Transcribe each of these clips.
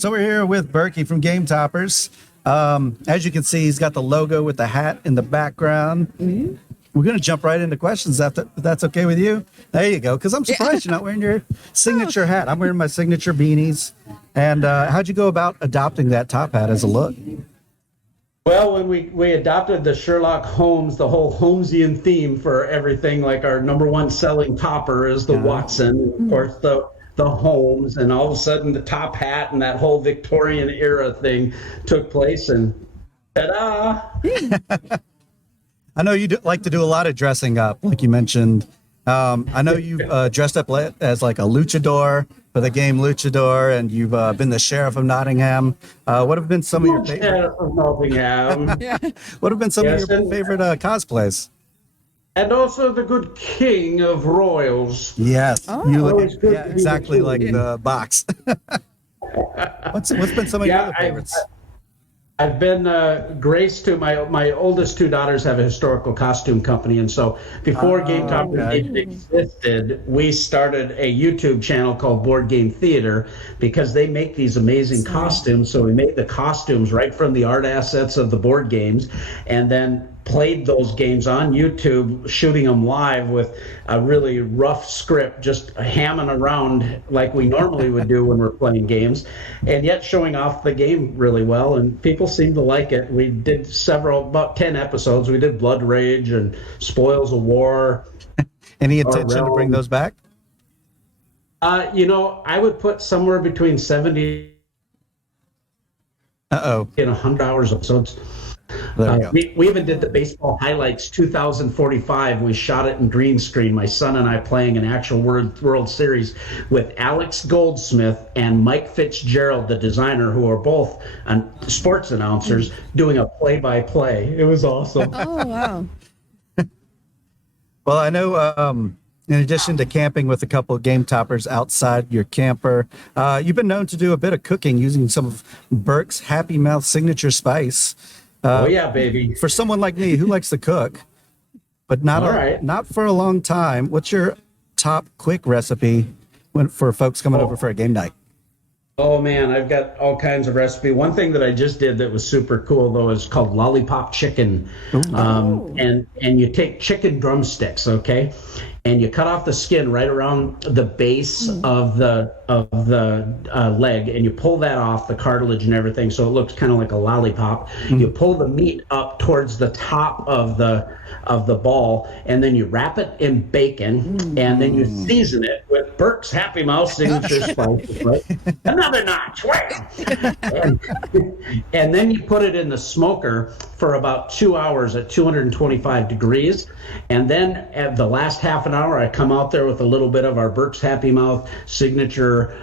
So we're here with Burky from Gametoppers. As you can see, he's got the logo with the hat in the background. Mm-hmm. We're going to jump right into questions if that's okay with you. There you go, because I'm surprised you're not wearing your signature hat. I'm wearing my signature beanies. And how'd you go about adopting that top hat as a look? Well, when we adopted the Sherlock Holmes, the whole Holmesian theme for everything, like our number one selling topper is the Watson, of course, the Holmes, and all of a sudden the top hat and that whole Victorian era thing took place, and ta-da! I know you like to do a lot of dressing up, like you mentioned. I know you dressed up as like a luchador for the game Luchador, and you've been the sheriff of Nottingham. What have been some of your favorite? Sheriff of Nottingham. What have been some of your favorite cosplays? And also the good king of royals. Yes, you look yeah, exactly like the box. What's been some of your other favorites? I've been graced to my oldest two daughters have a historical costume company, and so before Gametoppers even existed, we started a YouTube channel called Board Game Theater because they make these amazing costumes. So we made the costumes right from the art assets of the board games, and then played those games on YouTube, shooting them live with a really rough script, just hamming around like we normally would do when we're playing games, and yet showing off the game really well, and people seem to like it. We did about 10 episodes. We did Blood Rage and Spoils of War. Any intention to bring those back? I would put somewhere between 70 and 100 hours episodes. We even did the baseball highlights 2045. We shot it in green screen, my son and I playing an actual World Series with Alex Goldsmith and Mike Fitzgerald, the designer, who are both sports announcers, doing a play-by-play. It was awesome. Oh, wow. Well, I know in addition to camping with a couple of Gametoppers outside your camper, you've been known to do a bit of cooking using some of Burke's Happy Mouth signature spice. Oh yeah, baby. For someone like me who likes to cook, but not for a long time, what's your top quick recipe for folks coming over for a game night? Oh man, I've got all kinds of recipe. One thing that I just did that was super cool though is called lollipop chicken. And you take chicken drumsticks, okay? And you cut off the skin right around the base of the leg, and you pull that off, the cartilage and everything, so it looks kind of like a lollipop. You pull the meat up towards the top of the ball, and then you wrap it in bacon, and then you season it with Burke's Happy Mouth signature spices, right? Another notch, and then you put it in the smoker for about 2 hours at 225 degrees, and then at the last half an hour, I come out there with a little bit of our Burke's Happy Mouth signature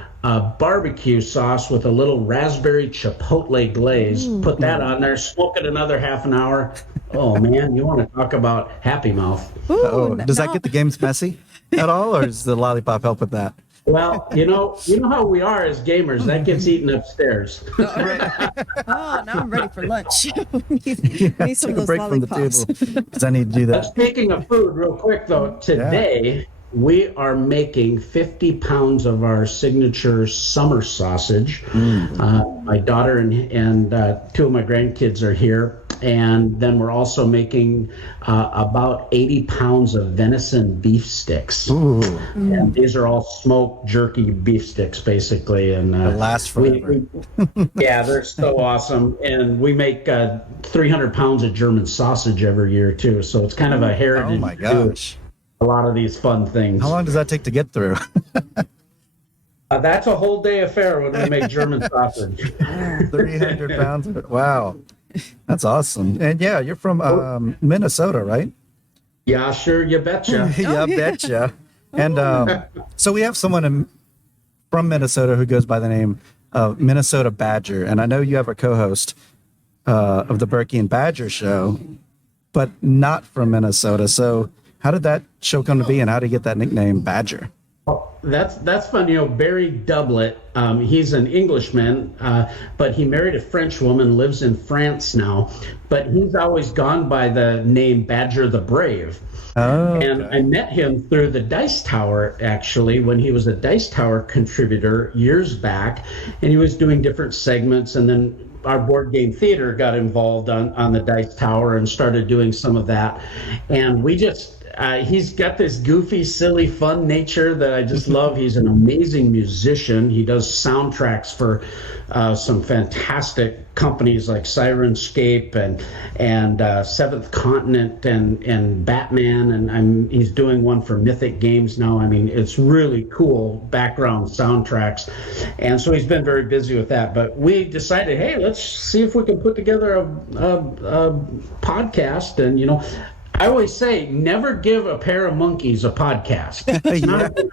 barbecue sauce with a little raspberry chipotle glaze. Put that on there, smoke it another half an hour. Oh man, you want to talk about Happy Mouth. Does that get the games messy at all, or does the lollipop help with that? Well, you know how we are as gamers. That gets eaten upstairs. Now I'm ready for lunch. need some of those break lollipops. from the table because I need to do that. Speaking of food, real quick though, today we are making 50 pounds of our signature summer sausage. My daughter and two of my grandkids are here. And then we're also making about 80 pounds of venison beef sticks. And these are all smoked jerky beef sticks, basically. And it lasts forever. Yeah, they're so awesome. And we make 300 pounds of German sausage every year, too. So it's kind of a heritage. Oh, my gosh. A lot of these fun things. How long does that take to get through? That's a whole day affair when we make German sausage. 300 pounds. Wow. That's awesome. And yeah, you're from Minnesota, right? Yeah, sure. You betcha. Yeah, betcha. And so we have someone from Minnesota who goes by the name of Minnesota Badger. And I know you have a co-host of the Burky and Badger show, but not from Minnesota. So how did that show come to be, and how did you get that nickname Badger? That's fun. Barry Doublet, he's an Englishman, but he married a French woman, lives in France now. But he's always gone by the name Badger the Brave. Oh, okay. And I met him through the Dice Tower, actually, when he was a Dice Tower contributor years back. And he was doing different segments. And then our board game theater got involved on the Dice Tower and started doing some of that. And we just... he's got this goofy, silly, fun nature that I just love. He's an amazing musician. He does soundtracks for some fantastic companies like Sirenscape and Seventh Continent and Batman. And he's doing one for Mythic Games now. I mean, it's really cool background soundtracks. And so he's been very busy with that. But we decided, hey, let's see if we can put together a podcast. And, I always say, never give a pair of monkeys a podcast. It's not a good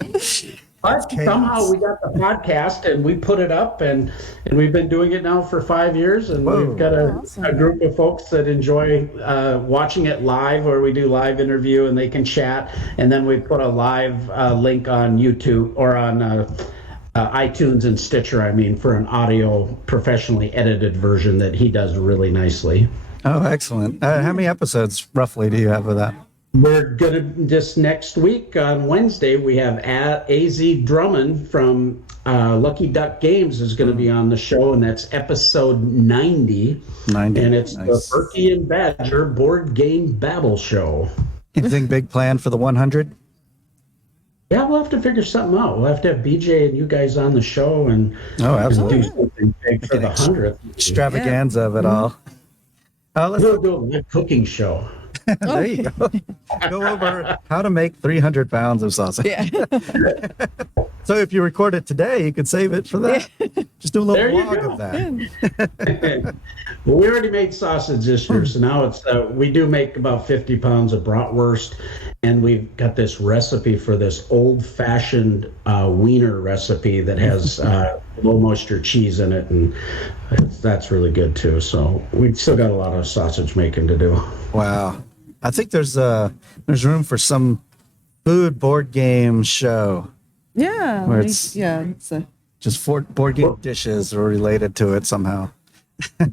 idea. But somehow we got the podcast and we put it up, and we've been doing it now for 5 years, and we've got a group of folks that enjoy watching it live, where we do live interview and they can chat, and then we put a live link on YouTube or on iTunes and Stitcher, for an audio professionally edited version that he does really nicely. Oh, excellent. How many episodes roughly do you have of that? We're going to, this next week on Wednesday, we have AZ Drummond from Lucky Duck Games is going to be on the show, and that's episode 90. And it's nice. The Burky and Badger Board Game Babble Show. Anything big planned for the 100? Yeah, we'll have to figure something out. We'll have to have BJ and you guys on the show and absolutely. do something big for the 100th. Extravaganza of it all. We'll do a live cooking show. There you go. Go over how to make 300 pounds of sausage. Yeah. So if you record it today, you could save it for that. Just do a little vlog of that. Well, we already made sausage this year, so now it's we do make about 50 pounds of bratwurst, and we've got this recipe for this old-fashioned wiener recipe that has low moisture cheese in it, and that's really good too. So we've still got a lot of sausage making to do. Wow. I think there's room for some food board game show. Yeah. Where it's just board game dishes are related to it somehow.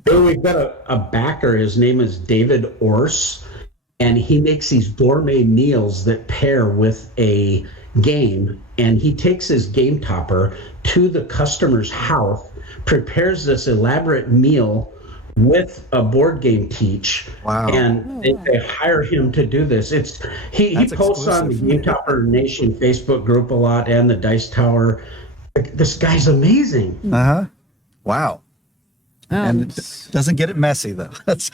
We've got a backer. His name is David Orse, and he makes these gourmet meals that pair with a game. And he takes his game topper to the customer's house, prepares this elaborate meal with a board game teach. Wow. And they hire him to do this. He posts on the Gametopper Nation Facebook group a lot and the Dice Tower. This guy's amazing. Wow. And it doesn't get it messy though. That's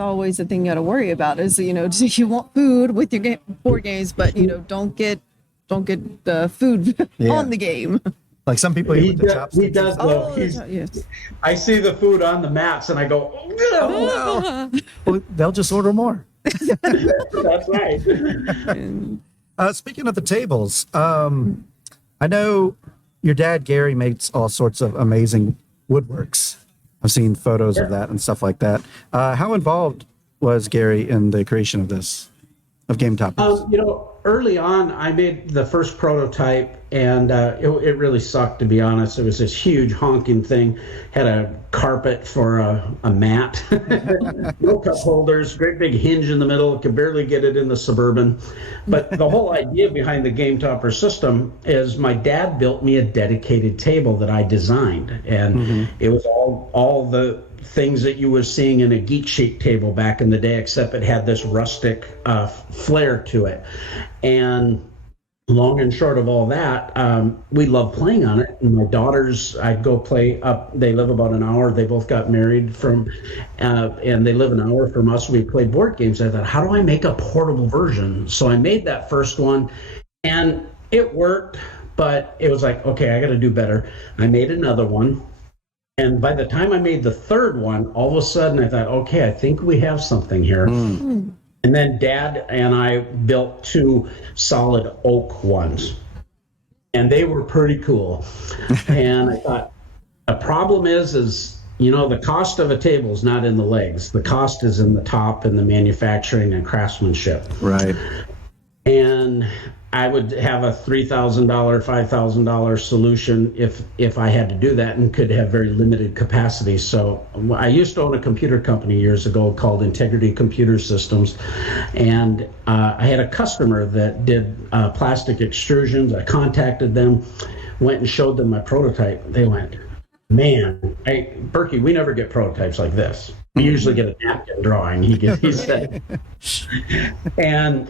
always the thing you got to worry about is you want food with your board games, but don't get the food on the game. Like some people eat with the chopsticks. He does though. I see the food on the mats and I go, oh no. Well, they'll just order more. That's right. Speaking of the tables, I know your dad Gary makes all sorts of amazing woodworks. I've seen photos of that and stuff like that. How involved was Gary in the creation of this, of Gametoppers? Early on, I made the first prototype, and it really sucked, to be honest. It was this huge honking thing, had a carpet for a mat, no cup holders, great big hinge in the middle, could barely get it in the Suburban. But the whole idea behind the Gametopper system is my dad built me a dedicated table that I designed, and it was all the things that you were seeing in a Geek Chic table back in the day, except it had this rustic flair to it. And long and short of all that, we love playing on it. And my daughters, I'd go play up. They live about an hour. They both got married and they live an hour from us. We played board games. I thought, how do I make a portable version? So I made that first one, and it worked, but it was like, okay, I got to do better. I made another one. And by the time I made the third one, all of a sudden I thought, okay, I think we have something here. And then Dad and I built 2 solid oak ones, and they were pretty cool. And I thought, the problem is the cost of a table is not in the legs. The cost is in the top and the manufacturing and craftsmanship. Right. And I would have a $3,000, $5,000 solution if I had to do that, and could have very limited capacity. So I used to own a computer company years ago called Integrity Computer Systems, and I had a customer that did plastic extrusions. I contacted them, went and showed them my prototype. They went, "Man, Burky, we never get prototypes like this. We usually get a napkin drawing." He said, and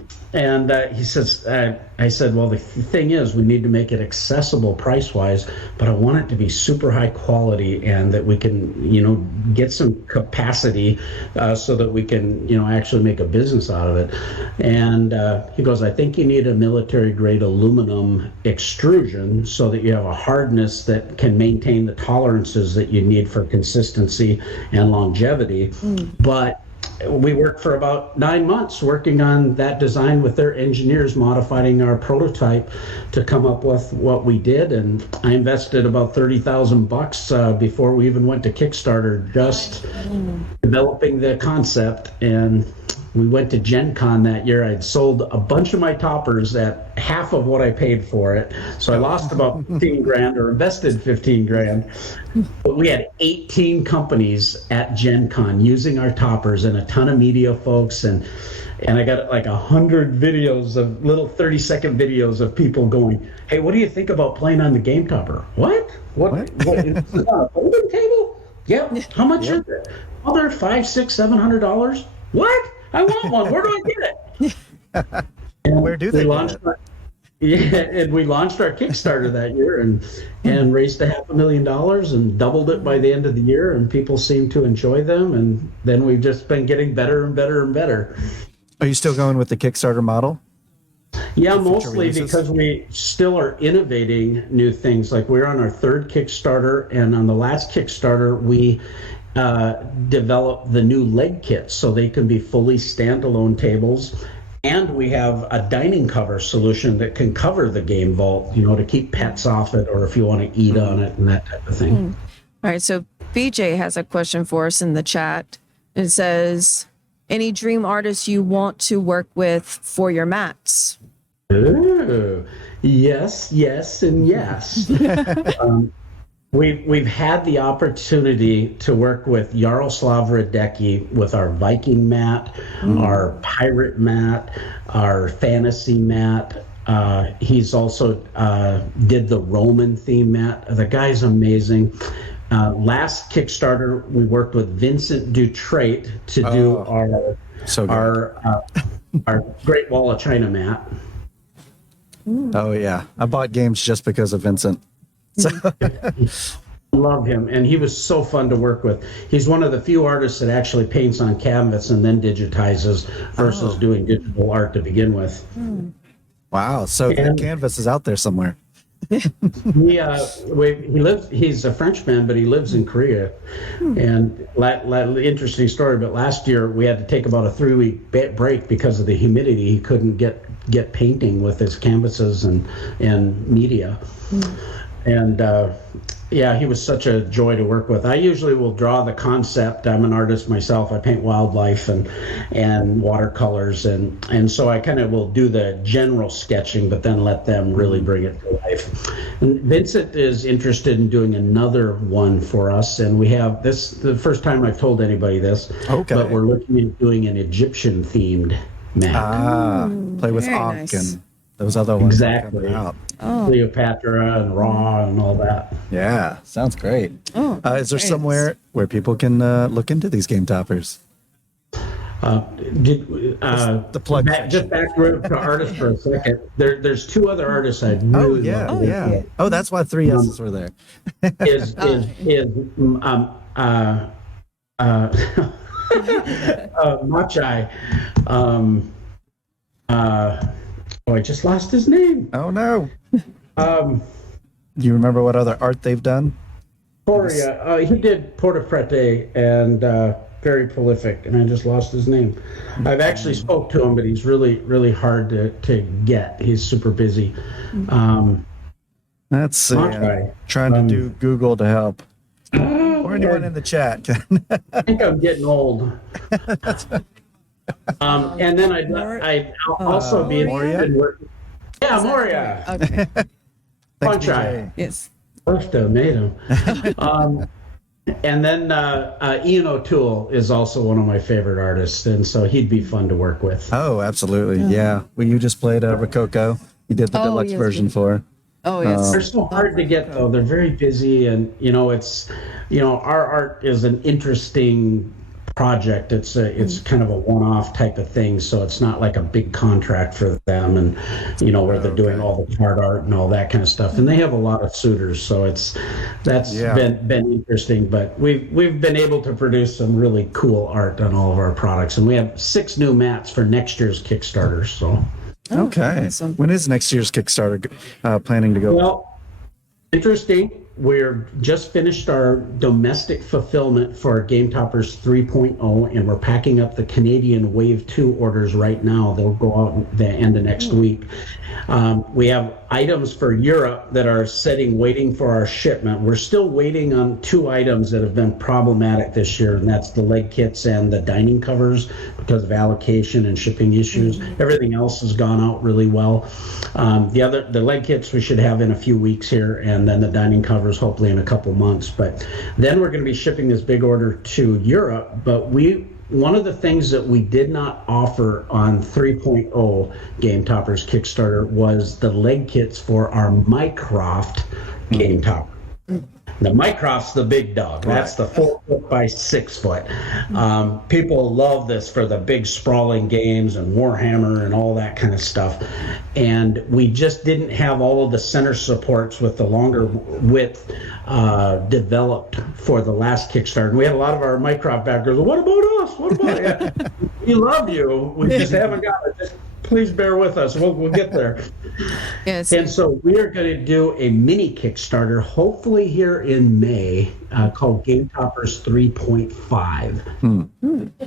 he says, I said, "Well, the thing is, we need to make it accessible price-wise, but I want it to be super high quality, and that we can, get some capacity so that we can, actually make a business out of it." And he goes, "I think you need a military-grade aluminum extrusion so that you have a hardness that can maintain the tolerances that you need for consistency and longevity." But we worked for about 9 months working on that design with their engineers, modifying our prototype to come up with what we did. And I invested about $30,000 before we even went to Kickstarter, just developing the concept. And we went to Gen Con that year. I'd sold a bunch of my toppers at half of what I paid for it. So I lost about 15 grand, or invested 15 grand. But we had 18 companies at Gen Con using our toppers, and a ton of media folks. And I got like 100 videos of little 30-second videos of people going, "Hey, what do you think about playing on the Game Topper?" What? It's on a folding table? Yep. How much is it? "Oh, they're $500, $600, $700. What? I want one. Where do I get it?" And where do they launched and we launched our Kickstarter that year, and raised $500,000 and doubled it by the end of the year, and people seem to enjoy them. And then we've just been getting better and better and better. Are you still going with the Kickstarter model? Yeah, mostly because we still are innovating new things. Like, we're on our third Kickstarter, and on the last Kickstarter, we developed the new leg kits so they can be fully standalone tables. And we have a dining cover solution that can cover the game vault, to keep pets off it, or if you want to eat on it and that type of thing. All right, so BJ has a question for us in the chat. It says, "Any dream artists you want to work with for your mats?" Ooh, yes, and yes. We've had the opportunity to work with Yaroslav Radecki with our Viking mat, our pirate mat, our fantasy mat. He's also did the Roman theme mat. The guy's amazing. Last Kickstarter, we worked with Vincent Dutrait to do our Great Wall of China mat. Oh yeah, I bought games just because of Vincent. So. Love him, and he was so fun to work with. He's one of the few artists that actually paints on canvas and then digitizes versus doing digital art to begin with. Wow, so the canvas is out there somewhere. He lives. He's a Frenchman, but he lives in Korea. And interesting story. But last year we had to take about a 3-week break because of the humidity. He couldn't get painting with his canvases and media. And he was such a joy to work with. I usually will draw the concept. I'm an artist myself. I paint wildlife and watercolors, and so I kind of will do the general sketching, but then let them really bring it to life. And Vincent is interested in doing another one for us, and we have this, the first time I've told anybody this, but we're looking at doing an Egyptian themed map. Play with Ankh nice. and those other ones. Exactly. Cleopatra and Ra and all that. Yeah, sounds great. Is there great. somewhere where people can look into these game toppers? The plug just back to artists for a second. There's 2 other artists I'd really love to work with. Oh, that's why 3 S's were there. Machai. I just lost his name. Oh no. Do you remember what other art they've done? Coria. He did Porta Prete and very prolific, and I just lost his name. I've actually spoke to him, but he's really, really hard to get. He's super busy. Let's see. Trying to do Google to help. Or anyone in the chat. I think I'm getting old. And then I'd also be interested in working. Yeah, Is that Moria. Okay. Thanks, Fungi. BJ. Yes. First tomato. And then Ian O'Toole is also one of my favorite artists, and so he'd be fun to work with. Oh, absolutely. Yeah. Well, you just played Rococo. You did the Oh, deluxe yes, version we- for. Oh, yes. They're so hard to get, though. They're very busy, and our art is an interesting project. It's kind of a one-off type of thing, so it's not like a big contract for them, and where they're doing all the hard art and all that kind of stuff. And they have a lot of suitors, so that's been interesting. But we've been able to produce some really cool art on all of our products, and we have 6 new mats for next year's Kickstarter. So. Okay. awesome. When is next year's Kickstarter planning to go? Well, interesting. We're just finished our domestic fulfillment for Gametoppers 3.0, and we're packing up the Canadian Wave 2 orders right now. They'll go out at the end of next week. We have items for Europe that are sitting, waiting for our shipment. We're still waiting on 2 items that have been problematic this year, and that's the leg kits and the dining covers because of allocation and shipping issues. Everything else has gone out really well. The leg kits we should have in a few weeks here, and then the dining covers hopefully in a couple months. But then we're going to be shipping this big order to Europe. But one of the things that we did not offer on 3.0 Gametoppers Kickstarter was the leg kits for our Mycroft Game Topper. The Mycroft's the big dog. That's the 4 foot by 6 foot. People love this for the big sprawling games and Warhammer and all that kind of stuff. And we just didn't have all of the center supports with the longer width developed for the last Kickstarter. And we had a lot of our Mycroft backers. What about us? What about you? We love you. We just haven't got it. Just please bear with us. We'll get there. Yes. And so we are going to do a mini Kickstarter, hopefully here in May, called Gametoppers 3.5.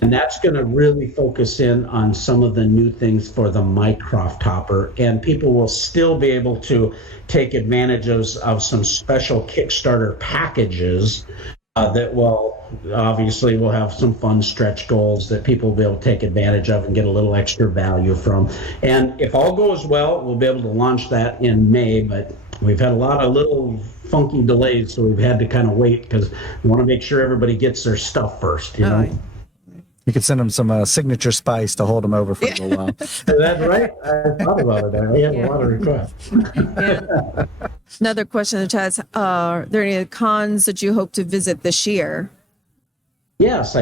And that's going to really focus in on some of the new things for the Mycroft Topper. And people will still be able to take advantage of some special Kickstarter packages that will obviously we'll have some fun stretch goals that people will be able to take advantage of and get a little extra value from. And if all goes well, we'll be able to launch that in May, but we've had a lot of little funky delays, so we've had to kind of wait because we want to make sure everybody gets their stuff first, You could send them some signature spice to hold them over for a little while. That's right. I thought about it. We have a lot of requests. Yeah. Another question in the chat is, are there any cons that you hope to visit this year? Yes,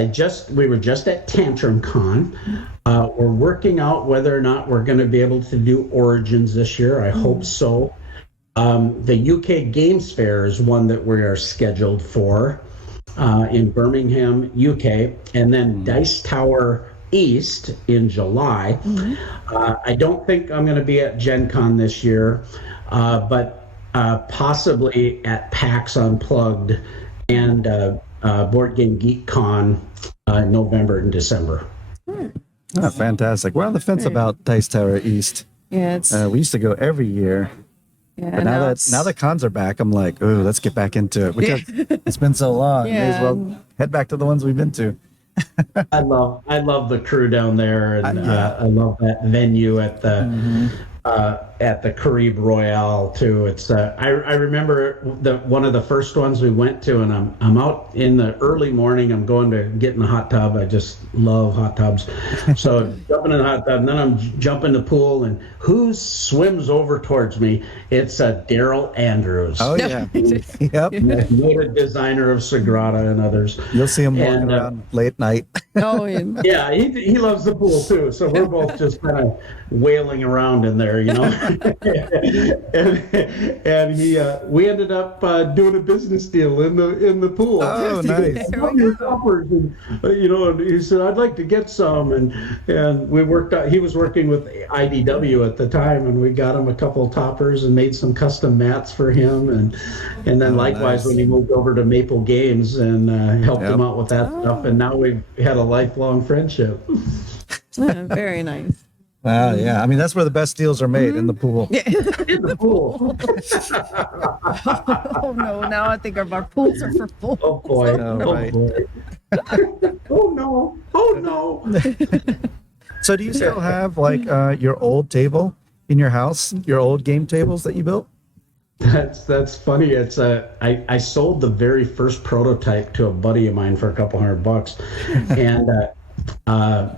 we were just at Tantrum Con. We're working out whether or not we're going to be able to do Origins this year. I hope so. The UK Games Fair is one that we are scheduled for in Birmingham, UK, and then Dice Tower East in July. I don't think I'm going to be at Gen Con this year, but possibly at PAX Unplugged and Board Game Geek Con November and December. Oh, fantastic. We're on the fence about Dice Tower East. Yeah, it's We used to go every year. yeah, But now the cons are back, I'm like, oh, let's get back into it because it's been so long. May as well head back to the ones we've been to. I love the crew down there, and I love that venue at the Carib Royale too. It's I remember one of the first ones we went to, and I'm out in the early morning. I'm going to get in the hot tub. I just love hot tubs. So jumping in the hot tub, and then I'm jumping the pool, and who swims over towards me? It's Daryl Andrews. Oh yeah, yep. Noted designer of Sagrada and others. You'll see him walking around late night. oh yeah. Yeah, he loves the pool too. So we're both just kind of wailing around in there, and we ended up doing a business deal in the pool. Oh, nice. Love your toppers, and and he said I'd like to get some, and we worked out. He was working with IDW at the time, and we got him a couple of toppers and made some custom mats for him, and then likewise nice. when he moved over to Maple Games and helped him out with that stuff, and now we've had a lifelong friendship. Very nice. Wow, yeah. I mean, that's where the best deals are made, in the pool. In the pool. Oh no! Now I think our pools are for full. Oh boy. Oh, Oh right. boy. Oh no. Oh no. So do you still have like your old table in your house, your old game tables that you built? That's funny. It's I sold the very first prototype to a buddy of mine for a couple $100, and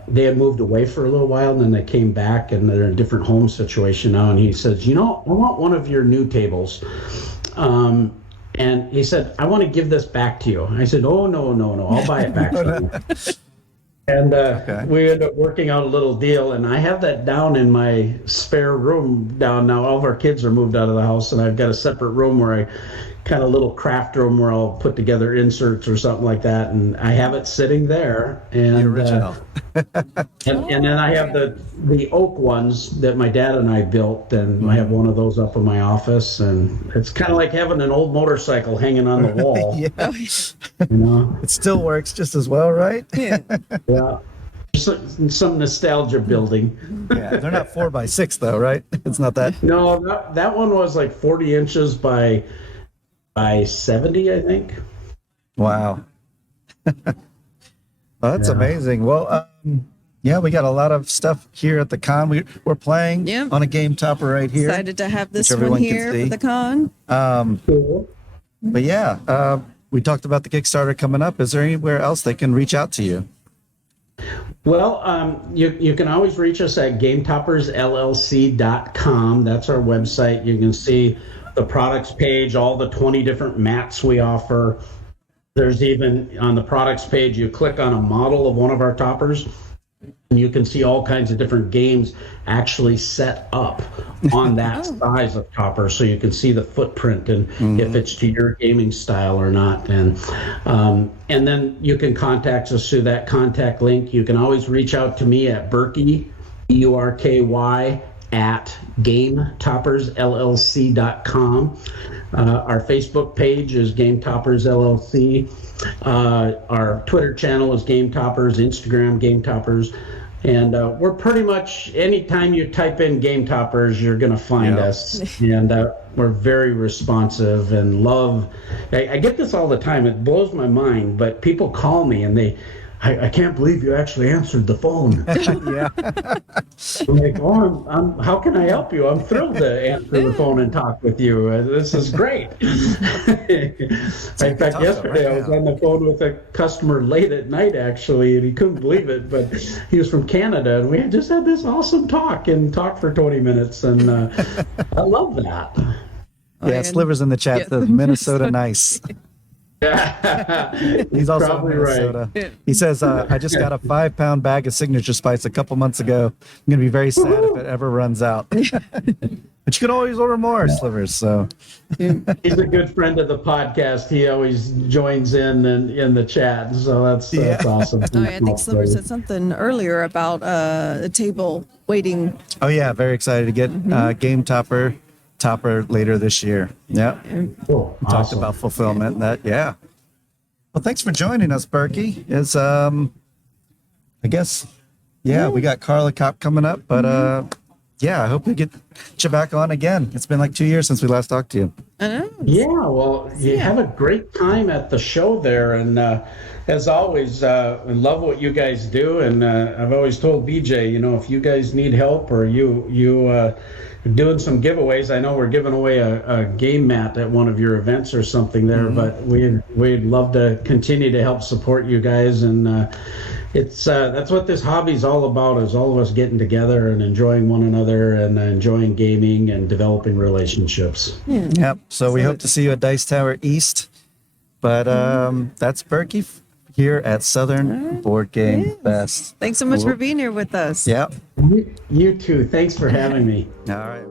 they had moved away for a little while, and then they came back, and they're in a different home situation now. And he says, I want one of your new tables. And he said, I want to give this back to you. I said, oh, no, I'll buy it back from you. And we ended up working out a little deal, and I have that down in my spare room down now. All of our kids are moved out of the house, and I've got a separate room where I kind of little craft room where I'll put together inserts or something like that, and I have it sitting there. And The original. and then I have the oak ones that my dad and I built, and I have one of those up in my office, and it's kind of like having an old motorcycle hanging on the wall. Yeah. It still works just as well, right? Yeah. Yeah. Some nostalgia building. Yeah, they're not 4x6 though, right? It's not that. No, that one was like 40 inches by 70, I think. Wow. Well, that's amazing. Well, yeah, we got a lot of stuff here at the con. We're playing on a game topper right here. Excited to have this which one everyone can here see. for the con. Cool. But yeah, we talked about the Kickstarter coming up. Is there anywhere else they can reach out to you? Well, you can always reach us at gametoppersllc.com. That's our website. You can see the products page, all the 20 different mats we offer. There's even on the products page, you click on a model of one of our toppers, and you can see all kinds of different games actually set up on that size of topper, so you can see the footprint and if it's to your gaming style or not. And then you can contact us through that contact link. You can always reach out to me at Burky, Burky, at gametoppersllc.com. Our Facebook page is Gametoppers LLC. Our Twitter channel is Gametoppers, Instagram Gametoppers. And we're pretty much, anytime you type in Gametoppers, you're going to find us. And we're very responsive and love. I get this all the time. It blows my mind, but people call me and I can't believe you actually answered the phone. Yeah. I'm like, how can I help you? I'm thrilled to answer the phone and talk with you. This is great. In fact, yesterday I was on the phone with a customer late at night, actually, and he couldn't believe it, but he was from Canada, and we had just had this awesome talk for 20 minutes, and I love that. Yeah, Sliver's in the chat. The Minnesota nice. He's also Probably in Minnesota. right. He says, I just got a 5-pound bag of signature spice a couple months ago. I'm going to be very sad if it ever runs out. But you can always order more, Slivers. So He's a good friend of the podcast. He always joins in the chat. So that's awesome. Oh, yeah, I think Sliver said something earlier about a table waiting. oh yeah, very excited to get Game Topper later this year. Yeah. Cool. We talked about fulfillment and that. Yeah. Well, thanks for joining us, Burky. It's I guess we got Carla Kopp coming up, but I hope we get you back on again. It's been like 2 years since we last talked to you. I know. Yeah, well, you have a great time at the show there, and as always, I love what you guys do. And I've always told BJ, if you guys need help or you doing some giveaways. I know we're giving away a game mat at one of your events or something there, but we'd love to continue to help support you guys. And it's that's what this hobby's all about, is all of us getting together and enjoying one another and enjoying gaming and developing relationships. Yep. So we hope to see you at Dice Tower East. But that's Burky here at Southern Board Game Fest. Thanks so much for being here with us. Yep. You too. Thanks for having me. All right.